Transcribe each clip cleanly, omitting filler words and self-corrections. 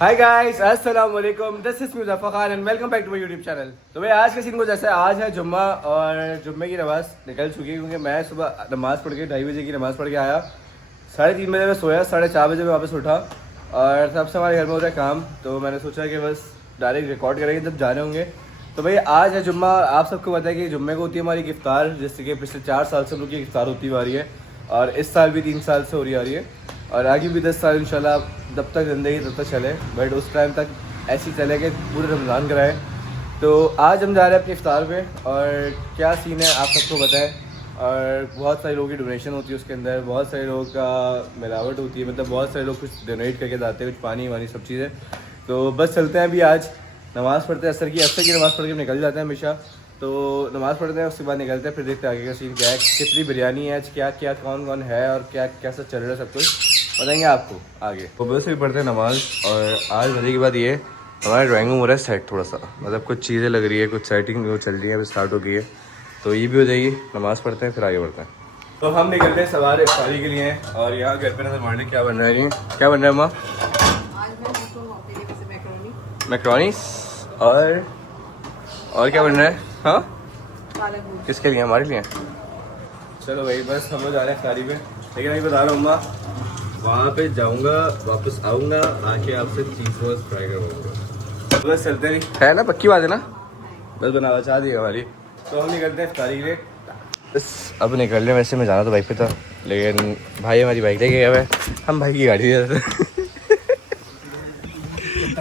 हाय guys, अस्सलाम वालेकुम। This is Muzaffar Khan and welcome back to my YouTube channel. तो भाई आज का सीन कुछ ऐसा है। आज है जुम्मा और जुम्मे की नमाज़ निकल चुकी है क्योंकि मैं सुबह नमाज़ पढ़ के 2:30 बजे की नमाज़ पढ़ के आया। 3:30 बजे मैं सोया, 4:30 बजे मैं वापस उठा और सबसे हमारे घर में होता है काम। तो मैंने सोचा कि बस डायरेक्ट रिकॉर्ड करेंगे जब जाने होंगे। तो भाई आज है जुम्मा। आप सबको पता है कि जुम्मे को होती है हमारी इफ्तार, जिससे कि पिछले 4 साल से हम लोग की इफ्तार होती आ रही है और इस साल भी 3 साल से हो रही आ रही है और आगे भी 10 साल इंशाल्लाह, जब तक ज़िंदगी तब तक चले। बट उस टाइम तक ऐसी चले कि पूरे रमज़ान कराए। तो आज हम जा रहे हैं अपनी इफ्तार पे और क्या सीन है आप सबको पता है। और बहुत सारे लोगों की डोनेशन होती है उसके अंदर, बहुत सारे लोगों का मिलावट होती है, मतलब बहुत सारे लोग कुछ डोनेट करके जाते हैं, कुछ पानी वानी सब चीज़ें। तो बस चलते हैं अभी। आज नमाज़ पढ़ते हैं, असर की नमाज़ पढ़ के निकल जाते हैं हमेशा। तो नमाज़ पढ़ते हैं, उसके बाद निकलते हैं, फिर देखते हैं आगे का सीन क्या है, कितनी बिरयानी है आज, क्या क्या कौन कौन है और क्या कैसा चल रहा है, सब कुछ बताएंगे आपको आगे। तो बस भी पढ़ते हैं नमाज़। और आज मजे की बात ये हमारे ड्राइंग रूम हो रहा है सेट थोड़ा सा, मतलब कुछ चीज़ें लग रही है, कुछ सेटिंग वो चल रही है, अभी स्टार्ट हो गई है। तो ये भी हो जाएगी, नमाज़ पढ़ते हैं फिर आगे बढ़ते हैं। तो हम निकलते हैं सवार इफ्तारी के लिए और यहाँ घर पर नजर मारने क्या बन रहा है। ये क्या बन रहा है माँ? मैक्रोनी और क्या बन रहा है? हाँ किसके लिए? हमारे लिए। चलो भाई बस हम लोग जा रहे हैं इफ्तारी पे, लेकिन अभी बता रहा हूँ माँ, वहाँ पे जाऊँगा, वापस आऊँगा, आके आपसे चीज़ बॉल्स ट्राई करूँगा। तो बस चलते नहीं है ना, पक्की बात है ना, बस बनावा चाह दी हमारी। तो हम निकलते हैं इफ्तारी के लिए। बस अब निकल रहे। वैसे मैं जाना तो बाइक पे था, लेकिन भाई हमारी बाइक लेके गया हुआ है, हम भाई की गाड़ी ले जाते हैं।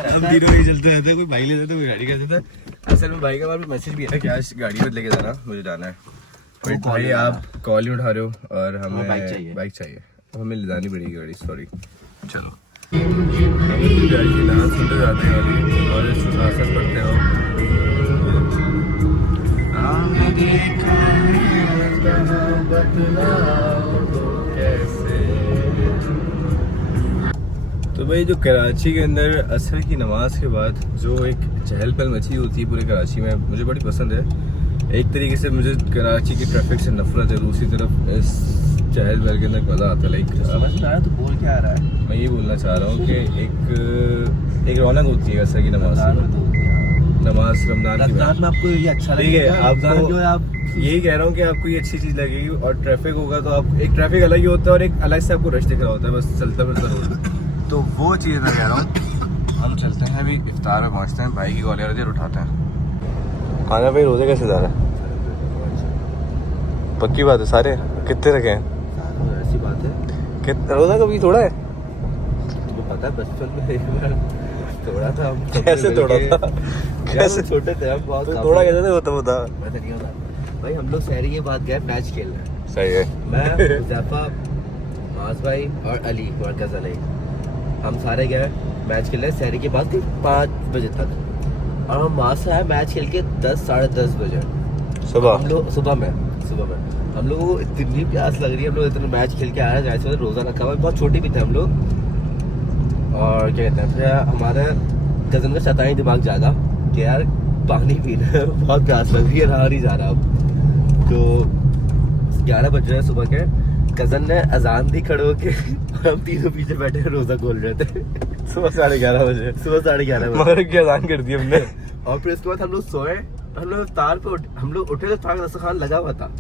हम तीनों ही चलते रहते हैं, कोई भाई ले जाता है, कोई गाड़ी कर देता है। असल में भाई का बार मैसेज भी है कि आज गाड़ी में लेके जाना, मुझे जाना है। बट भाई आप कॉल ही उठा रहे हो और हमें बाइक चाहिए, तो हमें ले जानी पड़ेगी गाड़ी। सॉरी। चलो हम गाड़ी की नाम सुनते जाते हैं वाली और इसके साथ साथ पढ़ते हो। तो भाई जो कराची के अंदर असर की नमाज के बाद जो एक चहल पहल मची होती है पूरे कराची में, मुझे बड़ी पसंद है। एक तरीके से मुझे कराची की ट्रैफिक से नफरत है, दूसरी तरफ इस चहल पहल के अंदर मज़ा आता है। लाइक समझ में आया तो बोल क्या आ रहा है? मैं ये बोलना चाह रहा हूँ कि एक रौनक होती है असर की नमाज रमजान में। आपको ये अच्छा लगेगा? आप यही कह रहा हूँ कि आपको ये अच्छी चीज़ लगेगी। और ट्रैफिक होगा तो आप एक ट्रैफिक अलग ही होता है और एक अलग से आपको रश दिख रहा होता है, बस चलता फिरता रोड। तो वो चीज़ मैं कह रहा हूँ। हम चलते हैं अभी, इफ्तार में पहुँचते हैं, भाई की कॉल आ रही है, उठाते हैं। खाना भाई रोज़े कैसे जा रहा है? पक्की बात है, सारे कितने रखे हैं? ऐसी बात है, कितना रोज़ा कभी थोड़ा है? तुमको पता है बचपन में एक बार तोड़ा था। कैसे तोड़ा था? कैसे? छोटे थे हम बहुत। तो तोड़ा कैसे होता बता? वैसे नहीं होता भाई। हम लोग शहरी के बाद गए मैच खेलने। सही है। मैं हुज़ैफा, माज भाई और अली और गजल, हम सारे गए मैच खेलने शहरी के बाद 5 बजे तक। और हम वहाँ से आए मैच खेल के 10 साढ़े 10 बजे सुबह। हम लोग सुबह में हम लोगों को इतनी प्यास लग रही है, हम लोग इतने मैच खेल के आए, जैसे रोज़ा रखा हुआ, बहुत छोटे भी थे हम लोग। और क्या कहते हैं, फिर हमारे कज़न का शैतानी दिमाग जागा कि यार पानी पीना है, बहुत प्यास लग रही है, रहा नहीं जा रहा अब। तो 11 बज रहे सुबह के, कज़न ने अजान दी खड़े होके, हम तीनों पीछे बैठे रोज़ा खोल रहे थे। सुबह 11:30 बजे मगर की अजान कर दी हमने। और फिर उसके बाद हम लोग सोए, हम लोग तार पे हम लोग उठे तो तार दस्तरखान लगा हुआ था।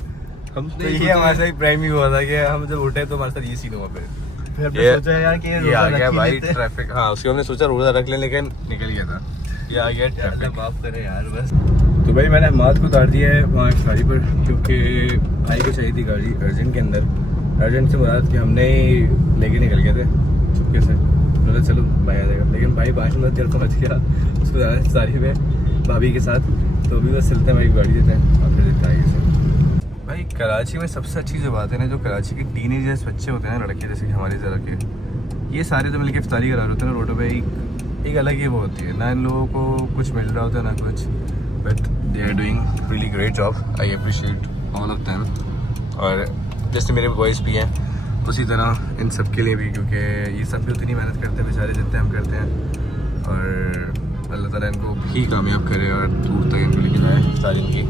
हम तो ये हमारे साथ प्राइम ही हुआ था कि हम जब उठे तो हमारे साथ ये सीन हुआ। फिर हमने सोचा यार कि ये आ गया भाई ट्रैफिक। हाँ उसके हमने सोचा रोज़ा रख लें, लेकिन निकल गया था, ये आ गया ट्रैफिक। माफ करें यार बस। तो भाई मैंने मात को उतार दिया है वहाँ गाड़ी पर, क्योंकि भाई को चाहिए थी गाड़ी अर्जेंट के अंदर। अर्जेंट से मुराद कि हमने लेके निकल गए थे चुपके से, बोला चलो भाई आ जाएगा, लेकिन भाई 5 मिनट देर पहुँच गया उसको जाना है सारी में भाभी के साथ। तो अभी बस चलते हैं, भाई गाड़ी देते हैं और फिर देखते हैं आगे से। भाई कराची में सबसे अच्छी जो बात है ना, जो कराची के टीनेजर्स बच्चे होते हैं ना, लड़के जैसे कि हमारे तरह के, ये सारे तो मिलकर इफ्तारी करा रहे होते हैं ना रोडों पे, एक अलग ही वो होती है ना। इन लोगों को कुछ मिल रहा होता है ना कुछ, but they are doing really great job. I appreciate all of them. और जैसे मेरे बॉयज़ भी हैं उसी तरह इन सब के लिए भी, क्योंकि ये सब भी उतनी मेहनत करते हैं बेचारे जितने हम करते हैं। और अल्लाह ताला इनको भी कामयाब करे और दूर तक इनको लेके जाए इफ्तारी की।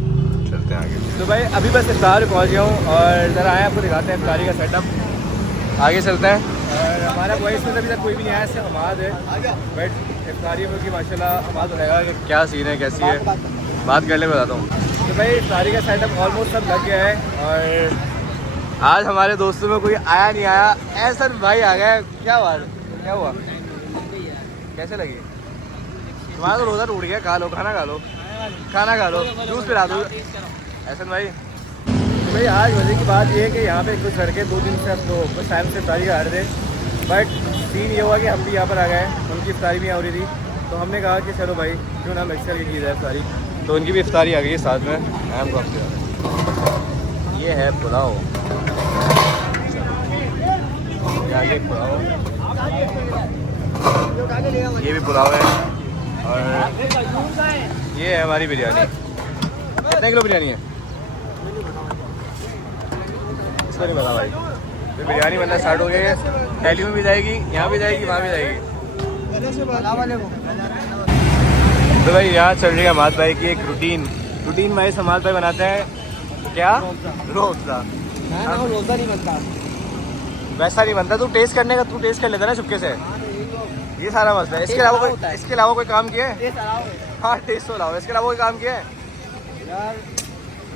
चलते हैं आगे। तो भाई अभी बस इफ्तार पहुँच गया हूँ और ज़रा आए आपको दिखाते हैं इफ्तारी का सेटअप। आगे चलते हैं। और हमारा वॉइस में अभी तक कोई भी नहीं आया, सिर्फ हमाद है। बट इफ्तारी की माशाल्लाह हमाद रहेगा कि क्या सीन है, कैसी है, बात कर ले बताता हूँ। तो भाई इफ्तारी का सेटअप ऑलमोस्ट सब लग गया है। और आज हमारे दोस्तों में कोई आया नहीं आया, ऐसा भाई आ गया। क्या बात है, क्या हुआ, कैसे लगी? तुम्हारा तो रोज़ा टूट गया, खा लो, खाना खा लो, खाना खा लो, जूस पिला दो ऐसा भाई। तो भाई आज मजे की बात ये है कि यहाँ पे कुछ लड़के 2 दिन से, अब तो कुछ टाइम से इफ्तारी कर रहे थे। बट सीन ये हुआ कि हम भी यहाँ पर आ गए, उनकी इफ्तारी भी आ रही थी। तो हमने कहा कि चलो भाई क्यों ना मिक्सर की चीज़ है इफ्तारी, तो उनकी भी इफ्तारी आ गई है साथ में। ये है पुलाव, ये पुलाव, ये भी पुलाव है। और ये है हमारी बिरयानी। कितने किलो बिरयानी है इसको नहीं पता भाई। तो बिरयानी बनना स्टार्ट हो गई है, दिल्ली में भी जाएगी, यहाँ भी जाएगी, वहाँ भी जाएगी। तो भाई यहाँ चल रही है हमाद भाई की एक रूटीन भाई हमाद भाई बनाते हैं क्या, रोज़ा। रोज़ा नहीं बनता, वैसा नहीं बनता। तू टेस्ट करने का, तू टेस्ट कर लेता ना चुपके से, ये सारा मसला है। इसके अलावा कोई काम किया है? हाँ टेस्ट तो अलावा, इसके अलावा कोई काम किया है यार?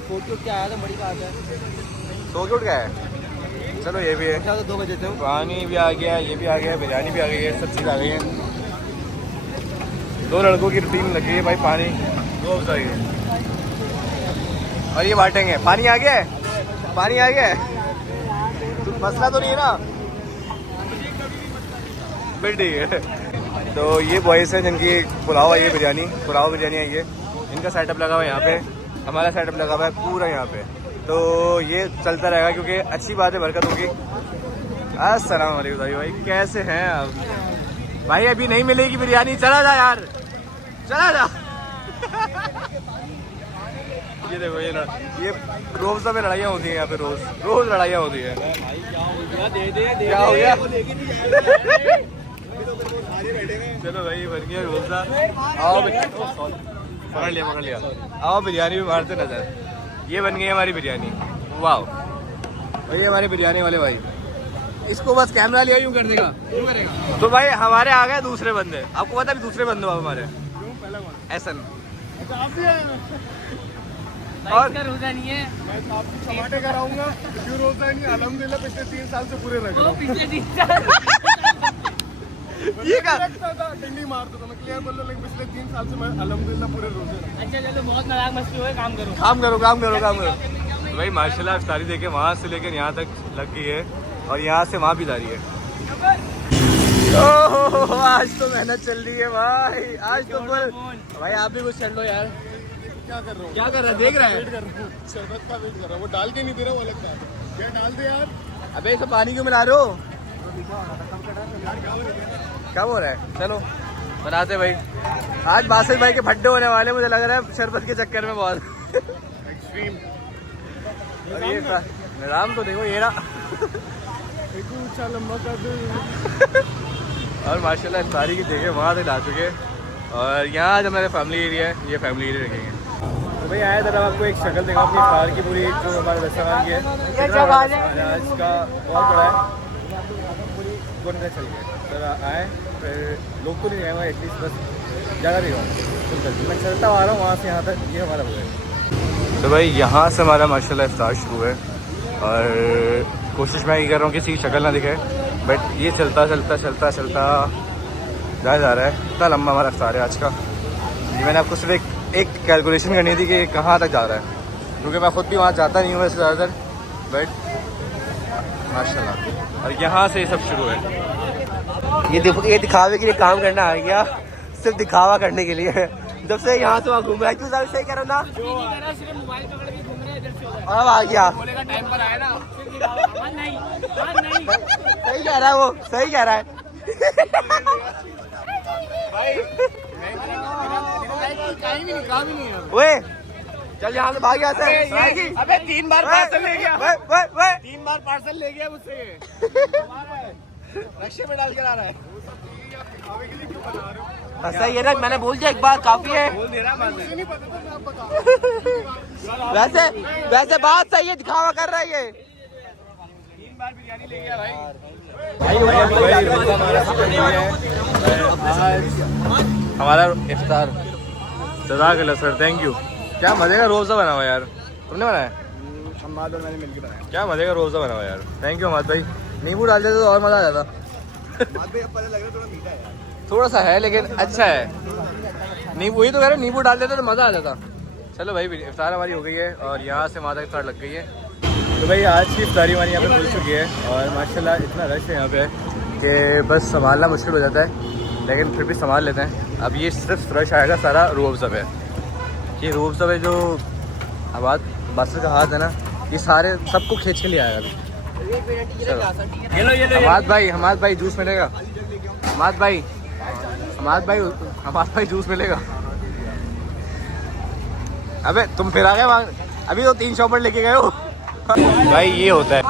सो के उठ के आया था, बड़ी बात है। सो के उठ गया है, चलो ये भी है। 2 बजे थे, पानी भी आ गया, ये भी आ गया, बिरयानी भी आ गई है, सब चीज़ आ गई है। 2 लड़कों की रूटीन लगी है भाई, पानी रोज़ चाहिए और ये बांटेंगे। पानी आ गया है, पानी आ गया है, तो मसला तो नहीं है ना, फिर ठीक है। तो ये बॉयज़ हैं जिनकी पुलाव है, ये पुलाव बिरयानी है। ये इनका सेटअप लगा हुआ है यहाँ पे, हमारा सेटअप लगा हुआ है पूरा यहाँ पे। तो ये चलता रहेगा क्योंकि अच्छी बात है, बरकत होगी। अस्सलाम वालेकुम भाई, कैसे हैं आप भाई? अभी नहीं मिलेगी बिरयानी, चला जा यार, चला जा। ये देखो, ये रोज़ा में लड़ाइयाँ होती हैं यहाँ पे, रोज़ लड़ाइयाँ होती है। क्या हो गया? चलो भाई बन गया रोज़ा। आओ, पकड़ लिया। आओ बिरयानी भी मारते नजर। ये बन गई हमारी बिरयानी, वाह। और ये हमारे बिरयानी वाले भाई, इसको बस कैमरा लिया यूँ कर देगा, यूँ करेगा। तो भाई हमारे आ गए दूसरे बंदे, आपको पता है दूसरे बंदे हमारे ऐसन। और रोज़ा नहीं है, मैं टमाटे कराऊंगा, क्यों रोज़ा नहीं? अल्हम्दुलिल्लाह पिछले 3 साल से पूरे रह गए। पिछले 3 साल ये का डंडी मारता था मैं, क्लियर बोल रहा, लेकिन पिछले 3 साल से मैं अल्हम्दुलिल्लाह पूरे रोजे। अच्छा चलो, बहुत मजाक मस्ती हुए, काम करो। तो भाई माशाल्लाह इफ्तारी देखे वहाँ से लेकर यहाँ तक लग गई है, और यहाँ से वहाँ भी जा रही है। ओह आज तो मेहनत चल रही है भाई, आज तो भाई आप भी कुछ चल लो यार। क्या कर रहा है? देख रहा है, शरबत का वेट कर रहा है, वो डाल के नहीं दे रहा, वो अलग बात है। क्या डाल दे यार? अबे इसे पानी क्यों मिला रहे हो? क्या बोल रहा है? चलो बनाते भाई। आज बासित भाई के फड्डे होने वाले, मुझे लग रहा है शरबत के चक्कर में बहुत एक्सट्रीम। और ये निज़ाम तो देखो, ये रहा लंबा कर। और माशाल्लाह इफ्तारी की देखे वहाँ तक ला चुके। और यहाँ आज हमारे फैमिली एरिया है, ये फैमिली एरिया रखेंगे। तो भाई आया था आपको एक शक्ल देखा अपनी इफ्तार की पूरी, जो हमारे रेस्टोरेंट की है। आज का बहुत बड़ा है, पूरी चल गया। तो आए फिर लोग तो नहीं आएगा, एटलीस्ट बस ज़्यादा नहीं हुआ। मैं चलता आ रहा हूँ वहाँ से यहाँ तक, ये हमारा हुआ है। तो भाई यहाँ से हमारा माशाल्लाह इफ्तार शुरू है, और कोशिश मैं ये कर रहा हूँ किसी की शक्ल ना दिखे, बट ये चलता जा रहा है। इतना लंबा हमारा इफ्तार है आज का। मैंने आपको सिर्फ एक कैलकुलेशन करनी थी कि कहाँ तक जा रहा है, क्योंकि मैं ख़ुद भी वहाँ जाता नहीं हूँ वैसे ज़्यादातर, बट माशाल्लाह। और यहाँ से ये सब शुरू है। ये दिखावे के लिए काम करना आ गया, सिर्फ दिखावा करने के लिए। जब से यहाँ से वहाँ घूम रहा है, क्यों साहब सही कह रहा ना? अब आ गया, टाइम पर आया ना। सही कह रहा है वो, सही कह रहा है भाई। ओए चल यहाँ से भाग गया से। अबे 3 बार पार्सल ले गया, 3 बार पार्सल ले गया मुझसे ये। रक्शे में डाल कर आ रहा है। सही है ना, मैंने बोल दिया एक बार काफी है। वैसे बात सही है, दिखावा कर रहा है ये। 3 बार बिरयानी ले गया भाई। हमारा इफ्तार जज़ाकल्लाह सर, थैंक यू। क्या मज़े का रोज़ा बना हुआ यार, तुमने बनाया? हमाद और मैंने मिलकर बनाया। क्या मज़े का रोज़ा बना हुआ यार, थैंक यू हमाद भाई। नींबू डाल देते तो और मज़ा आ जाता। हमाद भाई अब पता लग रहा है थोड़ा मीठा है यार। थोड़ा सा है लेकिन अच्छा है। नींबू ही तो कह रहे, नींबू डाल देते तो मज़ा आ जाता। चलो भाई, इफ्तार हमारी हो गई है और यहाँ से माता इफ्तार लग गई है। तो भाई आज की इफ्तारी हमारी यहाँ पे खुल चुकी है और माशाल्लाह इतना रश है यहाँ पे कि बस संभालना मुश्किल हो जाता है, लेकिन फिर भी संभाल लेते हैं। अब ये सिर्फ रश आएगा सारा रूह अफ़ज़ा पे। ये रूह अफ़ज़ा पे जो आवाज़ बासर का हाथ है ना, ये सारे सबको खींच के लिए आएगा अभी। हमाद भाई जूस मिलेगा? हमाद भाई जूस मिलेगा? अबे तुम फिर आ गए वहाँ, अभी तो 3 शॉपर लेके गए हो। भाई ये होता है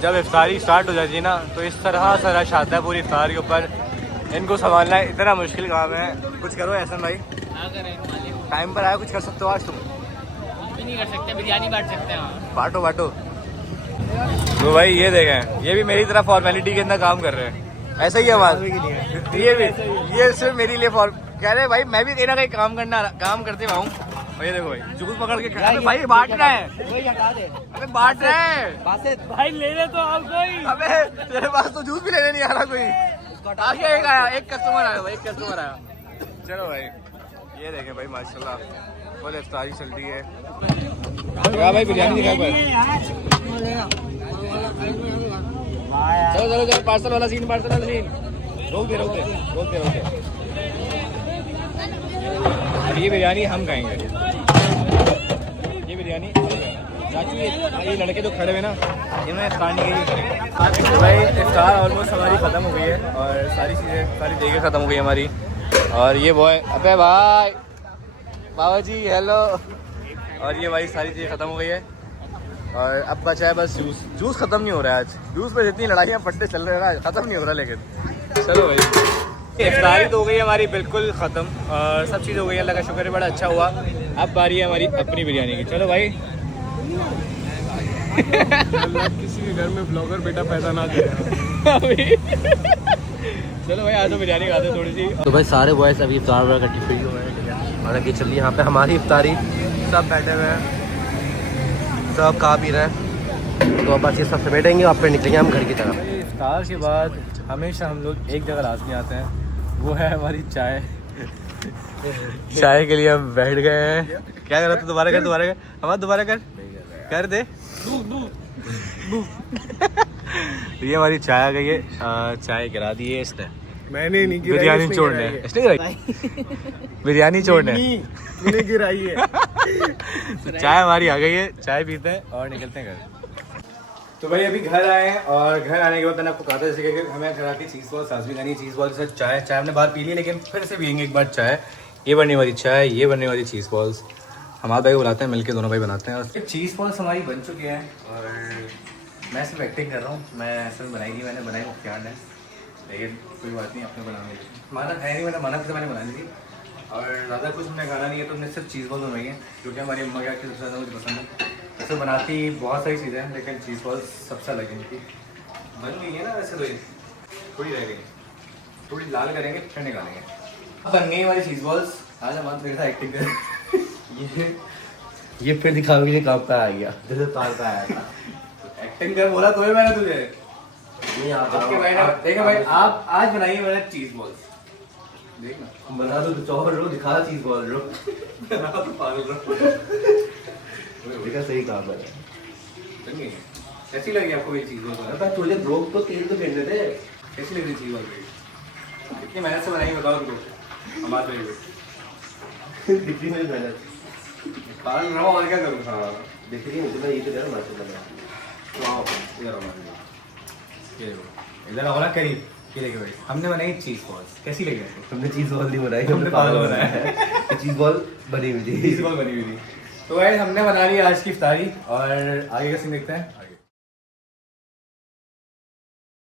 जब इफ्तारी स्टार्ट हो जाती है ना, तो इस तरह से रश आता है पूरी इफ्तार के ऊपर। इनको संभालना इतना मुश्किल काम है। कुछ करो एहसन भाई, टाइम पर आया, कुछ कर सकते हो आज तुम? नहीं कर सकते, बिरयानी बांट सकते हैं। बांटो। तो भाई ये देखें, ये भी मेरी तरह फॉर्मेलिटी के अंदर काम कर रहे हैं। ऐसा ही आवाज ये सिर्फ मेरे लिए कह रहे भाई मैं भी कहीं ना कहीं काम करते हुआ हूँ। भाई देखो भाई जूस पकड़ के भाई बांटना है। अबे बांट रहे हैं भाई ले ले तो आप कोई। अबे तेरे पास तो जूस भी लेने नहीं आ रहा कोई। आगे एक कस्टमर आया। चलो भाई ये देखें भाई माशाल्लाह फुल इफ्तारी चल रही है। क्या भाई बिरयानी दिखाओ भाई। चलो पार्सल वाला सीन रोक दे। और ये बिरयानी हम खाएंगे। चाचू ये लड़के जो खड़े हुए ना, इन्होंने इफ्तार नहीं की। भाई इफ्तार ऑलमोस्ट हमारी ख़त्म हो गई है और सारी जगह ख़त्म हो गई हमारी। और ये बॉय, अबे भाई बाबा जी हेलो। और ये भाई सारी चीज़ें ख़त्म हो गई है और अब बचा है बस जूस ख़त्म नहीं हो रहा है आज। जूस में जितनी लड़ाइयाँ पट्टे चल रहे हैं ना, ख़त्म नहीं हो रहा। लेकिन चलो भाई इफ्तारी तो हो गई हमारी बिल्कुल ख़त्म और सब चीज़ हो गई, अल्लाह का शुक्र है, बड़ा अच्छा हुआ। अब बारी है हमारी अपनी बिरयानी की। चलो भाई किसी के घर में ब्लॉगर बेटा पैदा ना करे। चलो भाई आज तो बिरयानी खाते थोड़ी सी। तो भाई सारे बॉयज अभी इफ्तार वगैरह करके फ्री हुए हैं। हालांकि चलिए यहाँ पे हमारी इफ्तारी सब बैठे हुए हैं, सब खा पी रहे हैं। तो अब बस ये सब बैठेंगे और फिर निकलेंगे हम घर की तरफ। इफ्तार के बाद हमेशा हम लोग एक जगह लाजमी आते हैं, वो है हमारी चाय। चाय के लिए हम बैठ गए हैं। क्या कर रहा था? दोबारा कर हमारा दोबारा कर दे। ये हमारी चाय आ गई है। चाय गिरा दी है इसने। मैंने नहीं गिराई, बिरयानी छोड़ने इसने गिराई। बिरयानी छोड़ने तूने गिराई है। तो चाय हमारी आ गई है, चाय पीते हैं और निकलते हैं घर। तो भाई अभी घर आए हैं और घर आने के बाद मैंने आपको कहा था जैसे कि हमें घर आके चीज़ बॉल सास भी खानी, चीज़ बॉल के साथ चाय हमने बाहर पी ली, लेकिन फिर से पियेंगे एक बार चाय। ये बनने वाली चाय, ये बनने वाली चीज़ बॉल्स। हमारे भाई को बुलाते हैं, मिलके दोनों भाई बनाते हैं। और चीज़ बॉल्स हमारी बन चुकी हैं और मैं सिर्फ एक्टिंग कर रहा हूँ। मैं ऐसे बनाई नहीं, मैंने बनाई मुख्तियार ने, लेकिन कोई बात नहीं, अपने बनाने माना है नहीं, मैंने माना मैंने बनानी थी। और ज़्यादा कुछ हमने खाना नहीं है, तो हमने सिर्फ चीज़ बॉल्स बनाई है, क्योंकि हमारी अम्मा क्या सबसे ज़्यादा मुझे पसंद है। वैसे बनाती बहुत सारी चीज़ें हैं, लेकिन चीज़ बॉल्स सबसे अलग है इनकी। बन गई है ना वैसे, तो थोड़ी रह गई, थोड़ी लाल करेंगे फिर निकालेंगे। अब बन गई हमारी चीज़ बॉल्स। आज हम मेरे साथ एक्टिंग करें। ये फिर दिखाने के लिए काम पे आ गया, जैसे तार पे आया था। एक्टिंग कर बोला तो मैंने तुझे नहीं आता। देखा भाई, आप आज बनाइए मैंने चीज़ बॉल्स। देखना बना दो चौर रो, दिखा चीज बोल रो। बना तो पागल रो। देखा सही काम है। कैसी लगी आपको ये चीज़ बॉल्स? अबे थोड़े ब्रोक तो तेल तो फेंक देते। कैसी लग रही चीज़ बॉल्स? कितनी मेहनत से बनाई बताओ तुमको हमारे भाई। दिख रही मेरी मेहनत, पागल रहो और क्या करूँ? हाँ दिख रही है, तुम्हें ये तो करो माशाल्लाह। ये इधर आओ ना करीब। ये देखो भाई, हमने बनाई चीज़ बॉल्स। कैसी लगी आपको? तुमने चीज बॉल नहीं बनाई, हमने पागल बनाया है। चीज बॉल बनी हुई थी। चीज़ बॉल बनी हुई थी। तो भाई हमने बना ली आज की इफ्तारी और आगे का सीन देखते हैं।